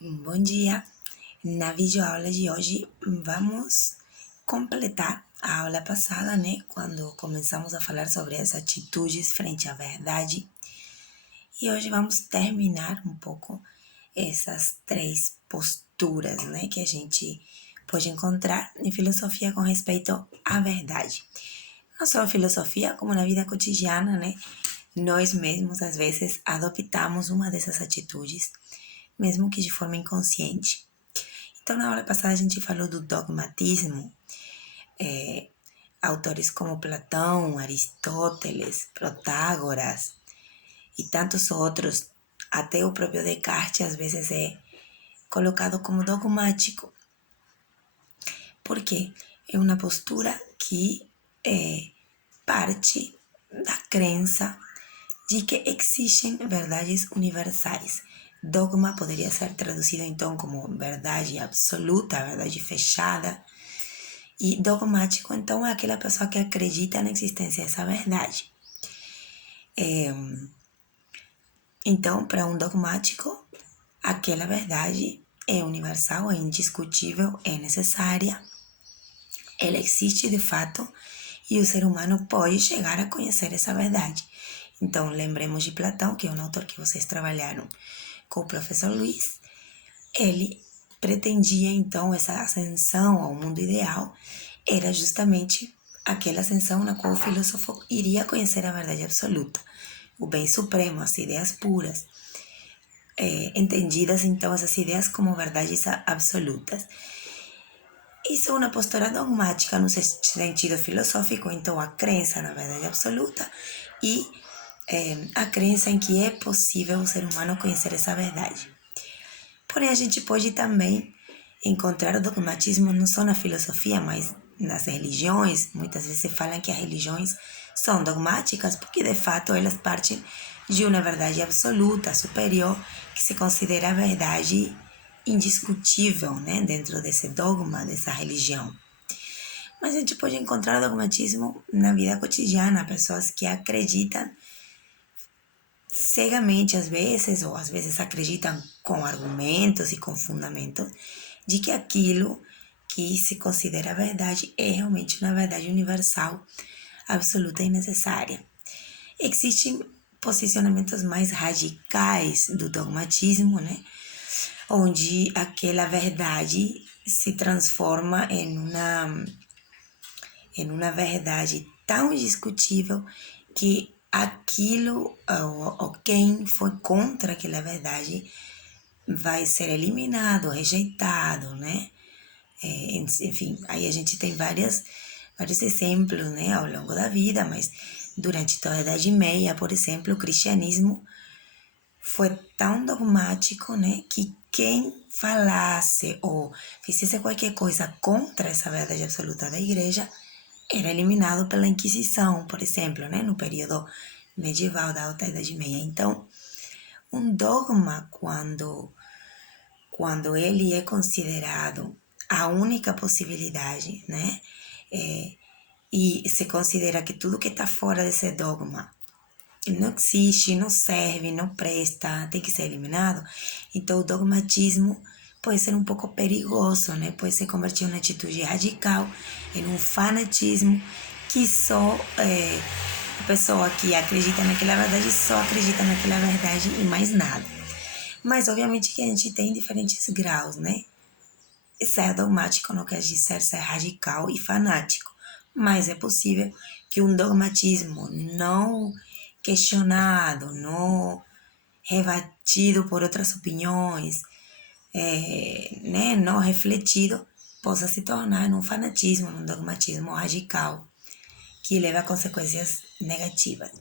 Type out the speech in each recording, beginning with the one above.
Bom dia! Na videoaula de hoje vamos completar a aula passada, né? Quando começamos a falar sobre as atitudes frente à verdade. E hoje vamos terminar um pouco essas três posturas, né? Que a gente pode encontrar em filosofia com respeito à verdade. Não só a filosofia, como na vida cotidiana, né? Nós mesmos, às vezes, adoptamos uma dessas atitudes, mesmo que de forma inconsciente. Então, na aula passada, a gente falou do dogmatismo. Autores como Platão, Aristóteles, Protágoras e tantos outros, até o próprio Descartes, às vezes é colocado como dogmático. Por quê? É uma postura que parte da crença de que existem verdades universais. Dogma poderia ser traduzido então como verdade absoluta, verdade fechada. E dogmático, então, é aquela pessoa que acredita na existência dessa verdade. Então, para um dogmático, aquela verdade é universal, é indiscutível, é necessária, ela existe de fato e o ser humano pode chegar a conhecer essa verdade. Então, lembremos de Platão, que é um autor que vocês trabalharam com o professor Luiz. Ele pretendia, então, essa ascensão ao mundo ideal, era justamente aquela ascensão na qual o filósofo iria conhecer a verdade absoluta, o bem supremo, as ideias puras, entendidas, então, essas ideias como verdades absolutas. Isso é uma postura dogmática no sentido filosófico, então a crença na verdade absoluta e a crença em que é possível o ser humano conhecer essa verdade. Porém, a gente pode também encontrar o dogmatismo não só na filosofia, mas nas religiões. Muitas vezes se fala que as religiões são dogmáticas porque, de fato, elas partem de uma verdade absoluta, superior, que se considera a verdade indiscutível, né, dentro desse dogma, dessa religião. Mas a gente pode encontrar dogmatismo na vida cotidiana, pessoas que acreditam cegamente às vezes, ou às vezes acreditam com argumentos e com fundamentos, de que aquilo que se considera verdade é realmente uma verdade universal, absoluta e necessária. Existem posicionamentos mais radicais do dogmatismo, né? Onde aquela verdade se transforma em uma verdade tão indiscutível que aquilo ou quem foi contra aquela verdade vai ser eliminado, rejeitado, né? Enfim, aí a gente tem vários exemplos, né, ao longo da vida, mas durante toda a Idade Média, por exemplo, o cristianismo foi tão dogmático, né, que quem falasse ou fizesse qualquer coisa contra essa verdade absoluta da igreja era eliminado pela Inquisição, por exemplo, né, no período medieval da Alta Idade Média. Então, um dogma, quando ele é considerado a única possibilidade, né, e se considera que tudo que está fora desse dogma não existe, não serve, não presta, tem que ser eliminado, então o dogmatismo pode ser um pouco perigoso, né? Pode se convertir em uma atitude radical, em um fanatismo que só a pessoa que acredita naquela verdade só acredita naquela verdade e mais nada. Mas obviamente que a gente tem diferentes graus, né? Ser dogmático não quer dizer ser radical e fanático, mas é possível que um dogmatismo não questionado, não rebatido por outras opiniões, né, não refletido, possa se tornar um fanatismo, um dogmatismo radical, que leva a consequências negativas.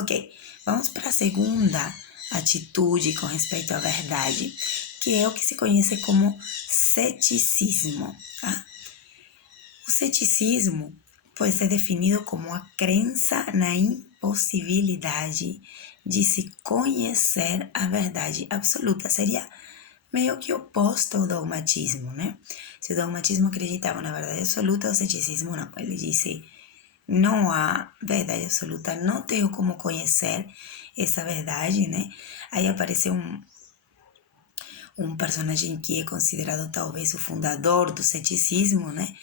Ok, vamos para a segunda atitude com respeito à verdade, que é o que se conhece como ceticismo. Tá? O ceticismo pode ser definido como a crença na impossibilidade de se conhecer a verdade absoluta. Seria meio que oposto ao dogmatismo, né? Se o dogmatismo acreditava na verdade absoluta, o ceticismo não. Ele disse, não há verdade absoluta, não tenho como conhecer essa verdade, né? Aí apareceu um personagem que é considerado talvez o fundador do ceticismo, né?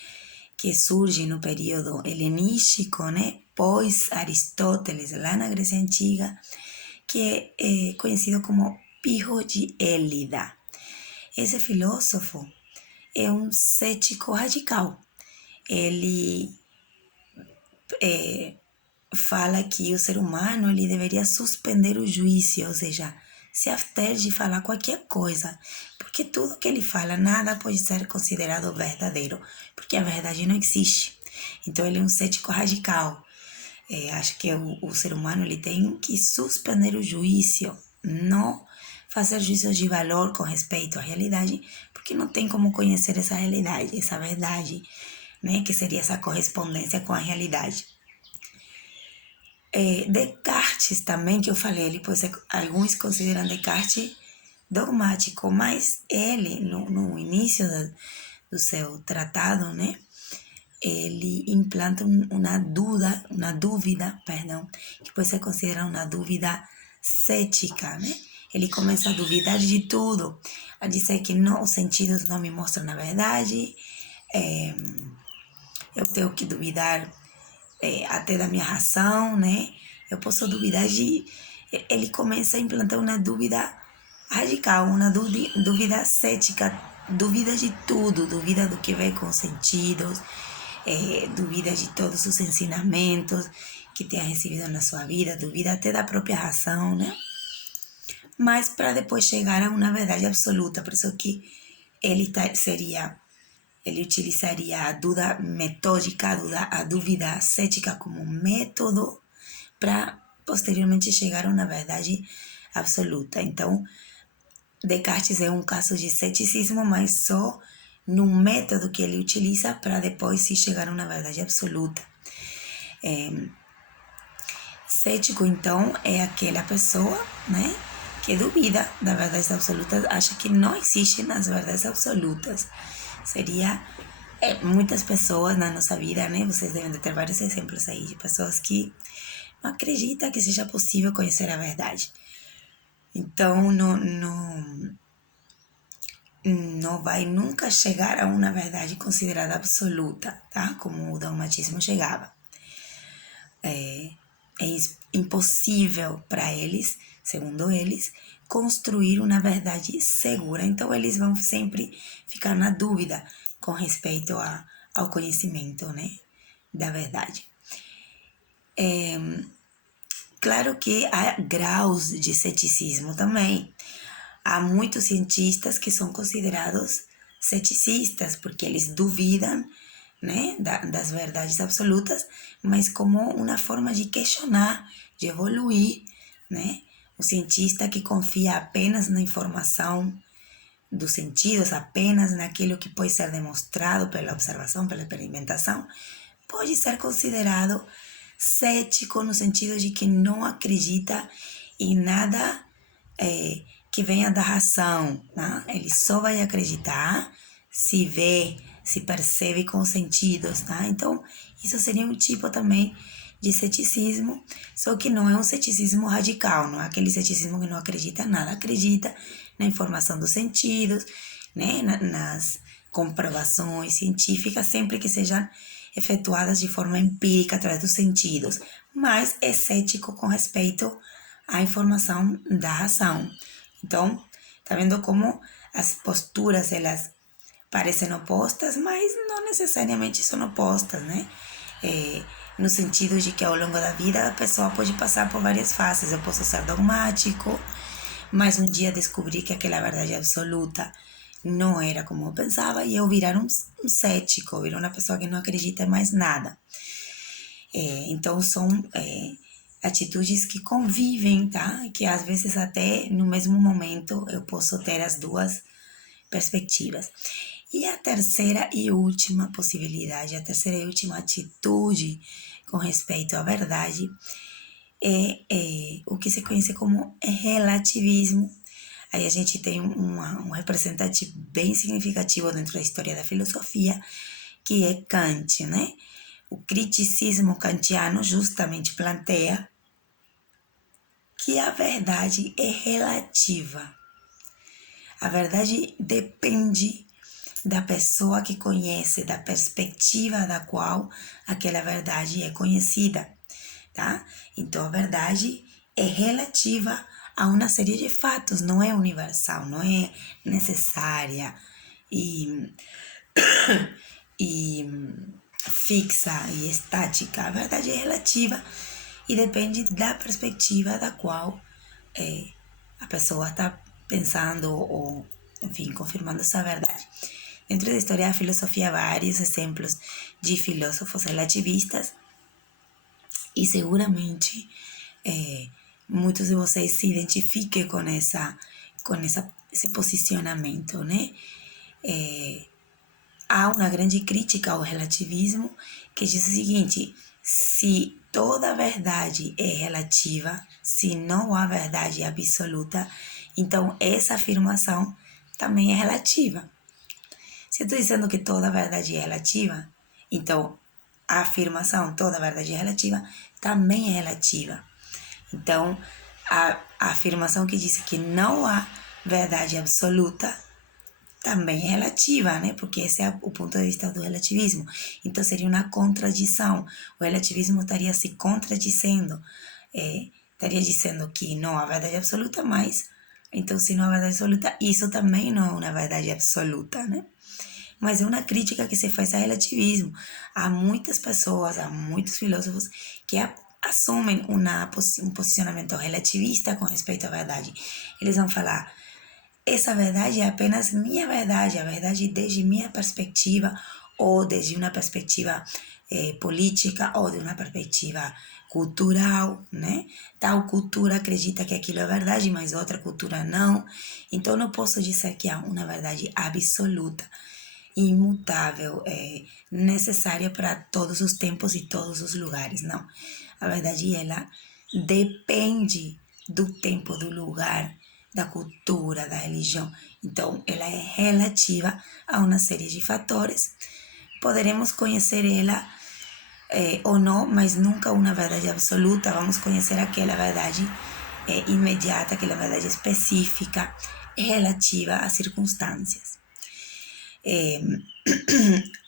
Que surge no período helenístico, né? Pós Aristóteles, lá na Grécia Antiga, que é conhecido como Pirro de Élida. Esse filósofo é um cético radical. Ele fala que o ser humano ele deveria suspender o juízo, ou seja, se abster de falar qualquer coisa, porque tudo que ele fala, nada pode ser considerado verdadeiro, porque a verdade não existe. Então ele é um cético radical. Acho que o ser humano ele tem que suspender o juízo, não fazer juízos de valor com respeito à realidade, porque não tem como conhecer essa realidade, essa verdade, né, que seria essa correspondência com a realidade. Descartes também, que eu falei, ele pode ser, alguns consideram Descartes dogmático, mas ele, no início do seu tratado, né, ele implanta uma dúvida, perdão, que pode ser considerada uma dúvida cética, né? Ele começa a duvidar de tudo, a dizer que não, os sentidos não me mostram a verdade, eu tenho que duvidar até da minha razão, né? Eu posso duvidar de... Ele começa a implantar uma dúvida radical, uma dúvida cética, dúvida de tudo, dúvida do que vê com os sentidos, dúvida de todos os ensinamentos que tenha recebido na sua vida, dúvida até da própria razão, né? Mas para depois chegar a uma verdade absoluta, por isso que ele utilizaria a dúvida metódica, a dúvida cética como método para posteriormente chegar a uma verdade absoluta. Então, Descartes é um caso de ceticismo, mas só num método que ele utiliza para depois se chegar a uma verdade absoluta. Cético, então, é aquela pessoa, né, que duvida da verdade absoluta, acha que não existem as verdades absolutas. Seria muitas pessoas na nossa vida, né? Vocês devem ter vários exemplos aí de pessoas que não acreditam que seja possível conhecer a verdade. Então, não vai nunca chegar a uma verdade considerada absoluta, tá? Como o dogmatismo chegava. É impossível para eles, segundo eles, construir uma verdade segura. Então, eles vão sempre ficar na dúvida com respeito ao conhecimento, né, da verdade. Claro que há graus de ceticismo também. Há muitos cientistas que são considerados ceticistas, porque eles duvidam, né, das verdades absolutas, mas como uma forma de questionar, de evoluir, né? O cientista que confia apenas na informação dos sentidos, apenas naquilo que pode ser demonstrado pela observação, pela experimentação, pode ser considerado cético no sentido de que não acredita em nada que venha da razão, né? Ele só vai acreditar se vê, se percebe com os sentidos, tá? Então, isso seria um tipo também de ceticismo, só que não é um ceticismo radical, não é aquele ceticismo que não acredita em nada, acredita na informação dos sentidos, né? Nas comprovações científicas, sempre que sejam efetuadas de forma empírica através dos sentidos, mas é cético com respeito à informação da razão. Então, tá vendo como as posturas, elas parecem opostas, mas não necessariamente são opostas, né? No sentido de que ao longo da vida a pessoa pode passar por várias fases. Eu posso ser dogmático, mas um dia descobrir que aquela verdade absoluta não era como eu pensava e eu virar um cético, virar uma pessoa que não acredita em mais nada. Então são atitudes que convivem, tá? Que às vezes até no mesmo momento eu posso ter as duas perspectivas. E a terceira e última possibilidade, a terceira e última atitude com respeito à verdade é o que se conhece como relativismo. Aí a gente tem um representante bem significativo dentro da história da filosofia, que é Kant, né? O criticismo kantiano justamente planteia que a verdade é relativa. A verdade depende da pessoa que conhece, da perspectiva da qual aquela verdade é conhecida, tá? Então, a verdade é relativa a uma série de fatos, não é universal, não é necessária e fixa e estática. A verdade é relativa e depende da perspectiva da qual a pessoa está pensando ou, enfim, confirmando essa verdade. Dentro da história da filosofia, há vários exemplos de filósofos relativistas e seguramente muitos de vocês se identifiquem com esse posicionamento, né? Há uma grande crítica ao relativismo que diz o seguinte: se toda verdade é relativa, se não há verdade absoluta, então essa afirmação também é relativa. Se eu estou dizendo que toda verdade é relativa, então a afirmação toda verdade é relativa também é relativa. Então, a afirmação que diz que não há verdade absoluta também é relativa, né? Porque esse é o ponto de vista do relativismo. Então, seria uma contradição. O relativismo estaria se contradizendo. Estaria dizendo que não há verdade absoluta, mas, então, se não há verdade absoluta, isso também não é uma verdade absoluta, né? Mas é uma crítica que se faz ao relativismo. Há muitas pessoas, há muitos filósofos que assumem um posicionamento relativista com respeito à verdade. Eles vão falar: essa verdade é apenas minha verdade, a verdade desde minha perspectiva, ou desde uma perspectiva política, ou de uma perspectiva cultural, né? Tal cultura acredita que aquilo é verdade, mas outra cultura não. Então, não posso dizer que há uma verdade absoluta, imutável, necessária para todos os tempos e todos os lugares, não. A verdade, ela depende do tempo, do lugar, da cultura, da religião. Então, ela é relativa a uma série de fatores. Poderemos conhecer ela ou não, mas nunca uma verdade absoluta. Vamos conhecer aquela verdade imediata, aquela verdade específica, relativa às circunstâncias.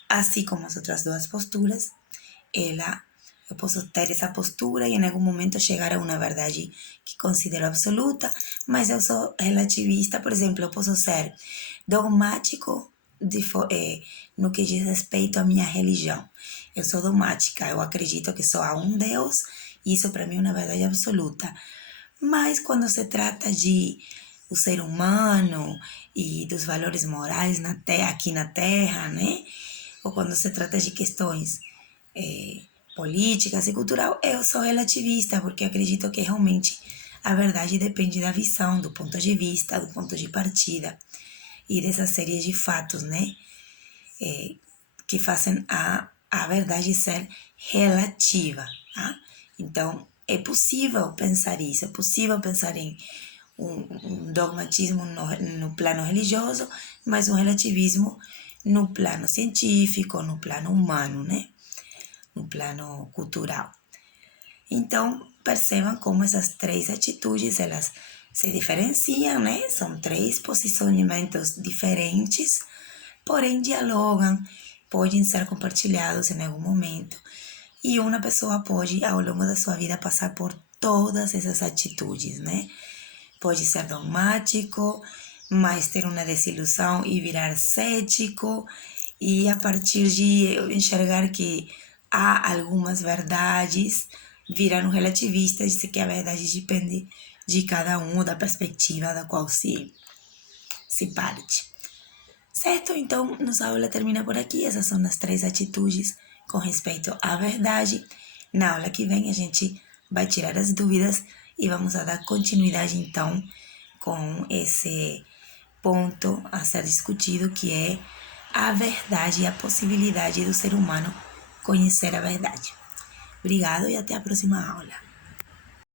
Assim como as outras duas posturas, eu posso ter essa postura e em algum momento chegar a uma verdade que considero absoluta, mas eu sou relativista. Por exemplo, eu posso ser dogmático no que diz respeito à minha religião. Eu sou dogmática, eu acredito que só há um Deus, e isso para mim é uma verdade absoluta. Mas quando se trata de o ser humano e dos valores morais aqui na Terra, né? Ou quando se trata de questões políticas e cultural, eu sou relativista, porque acredito que realmente a verdade depende da visão, do ponto de vista, do ponto de partida e dessa série de fatos, né? Que fazem a verdade ser relativa, tá? Então, é possível pensar isso, é possível pensar em um dogmatismo no plano religioso, mas um relativismo no plano científico, no plano humano, né? No plano cultural. Então, percebam como essas três atitudes, elas se diferenciam, né? São três posicionamentos diferentes, porém dialogam, podem ser compartilhados em algum momento. E uma pessoa pode, ao longo da sua vida, passar por todas essas atitudes, né? Pode ser dogmático, mas ter uma desilusão e virar cético, e a partir de enxergar que há algumas verdades, virar um relativista e dizer que a verdade depende de cada um, da perspectiva da qual se parte. Certo? Então, nossa aula termina por aqui. Essas são as três atitudes com respeito à verdade. Na aula que vem, a gente vai tirar as dúvidas e vamos a dar continuidade, então, com esse ponto a ser discutido, que é a verdade e a possibilidade do ser humano conhecer a verdade. Obrigado e até a próxima aula.